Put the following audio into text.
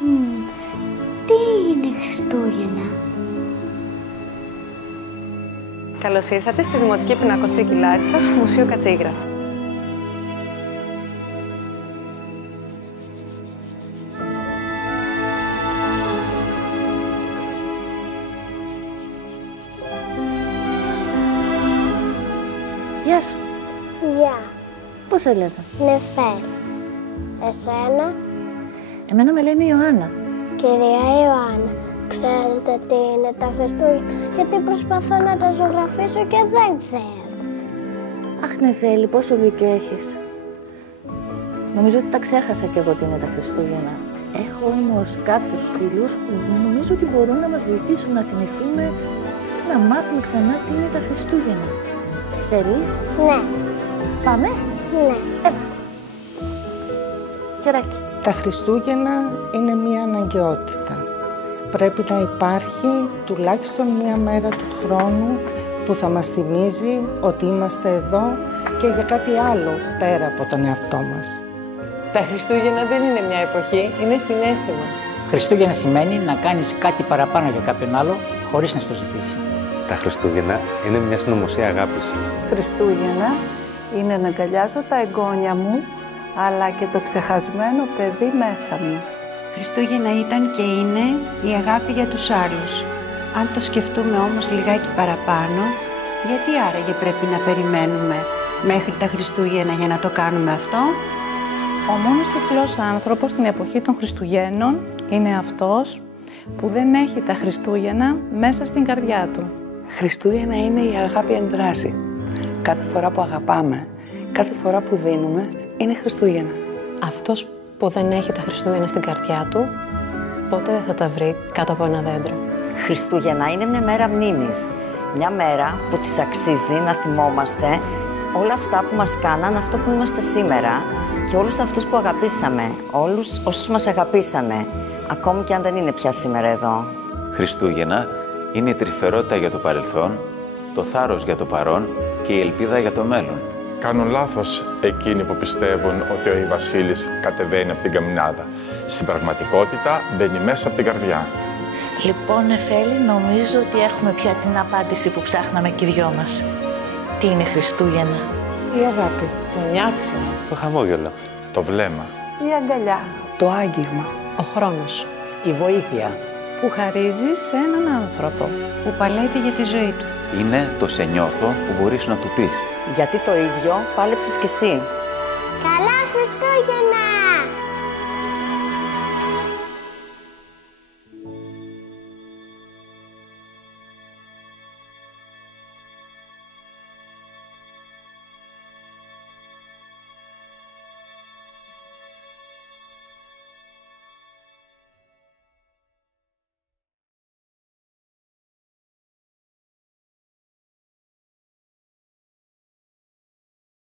Τι είναι Χριστούγεννα? Καλώς ήρθατε στη Δημοτική Πινακοθήκη Λάρισσας, Μουσείο Κατσίγρα. Γεια σου. Γεια. Πώς σε λέτε? Νεφέλ. Εσένα? Εμένα με λένε Ιωάννα. Κυρία Ιωάννα, ξέρετε τι είναι τα Χριστούγεννα? Γιατί προσπαθώ να τα ζωγραφίσω και δεν ξέρω. Αχ, Νεφέλη, πόσο δίκιο έχεις. Νομίζω ότι τα ξέχασα κι εγώ τι είναι τα Χριστούγεννα. Έχω όμως κάποιους φίλους που νομίζω ότι μπορούν να μας βοηθήσουν να θυμηθούμε, να μάθουμε ξανά τι είναι τα Χριστούγεννα. Θέλεις? Ναι. Πάμε? Ναι. Χεράκι. Τα Χριστούγεννα είναι μία αναγκαιότητα. Πρέπει να υπάρχει τουλάχιστον μία μέρα του χρόνου που θα μας θυμίζει ότι είμαστε εδώ και για κάτι άλλο πέρα από τον εαυτό μας. Τα Χριστούγεννα δεν είναι μια εποχή, είναι συναίσθημα. Χριστούγεννα σημαίνει να κάνεις κάτι παραπάνω για κάποιον άλλο χωρίς να στο ζητήσει. Τα Χριστούγεννα είναι μια συνωμοσία αγάπης. Χριστούγεννα είναι να αγκαλιάζω τα εγγόνια μου, αλλά και το ξεχασμένο παιδί μέσα μου. Χριστούγεννα ήταν και είναι η αγάπη για τους άλλους. Αν το σκεφτούμε όμως λιγάκι παραπάνω, γιατί άραγε πρέπει να περιμένουμε μέχρι τα Χριστούγεννα για να το κάνουμε αυτό? Ο μόνος τυφλός άνθρωπος στην εποχή των Χριστουγέννων είναι αυτός που δεν έχει τα Χριστούγεννα μέσα στην καρδιά του. Χριστούγεννα είναι η αγάπη εν δράση. Κάθε φορά που αγαπάμε, κάθε φορά που δίνουμε, είναι Χριστούγεννα. Αυτός που δεν έχει τα Χριστούγεννα στην καρδιά του, ποτέ δεν θα τα βρει κάτω από ένα δέντρο. Χριστούγεννα είναι μια μέρα μνήμης. Μια μέρα που της αξίζει να θυμόμαστε όλα αυτά που μας κάναν αυτό που είμαστε σήμερα και όλους αυτούς που αγαπήσαμε, όλους όσους μας αγαπήσανε, ακόμη και αν δεν είναι πια σήμερα εδώ. Χριστούγεννα είναι η τρυφερότητα για το παρελθόν, το θάρρος για το παρόν και η ελπίδα για το μέλλον. Κάνουν λάθος εκείνοι που πιστεύουν ότι ο Βασίλης κατεβαίνει από την καμινάδα. Στην πραγματικότητα μπαίνει μέσα από την καρδιά. Λοιπόν, Νεφέλη, νομίζω ότι έχουμε πια την απάντηση που ψάχναμε και οι δυο μας. Τι είναι Χριστούγεννα? Η αγάπη. Το νιάξιμο. Το χαμόγελο. Το βλέμμα. Η αγκαλιά. Το άγγιγμα. Ο χρόνος. Η βοήθεια. Που χαρίζει σε έναν άνθρωπο. Που παλεύει για τη ζωή του. Είναι το «σε νιώθω» που μπορείς να του πεις. Γιατί το ίδιο πάλεψες κι εσύ.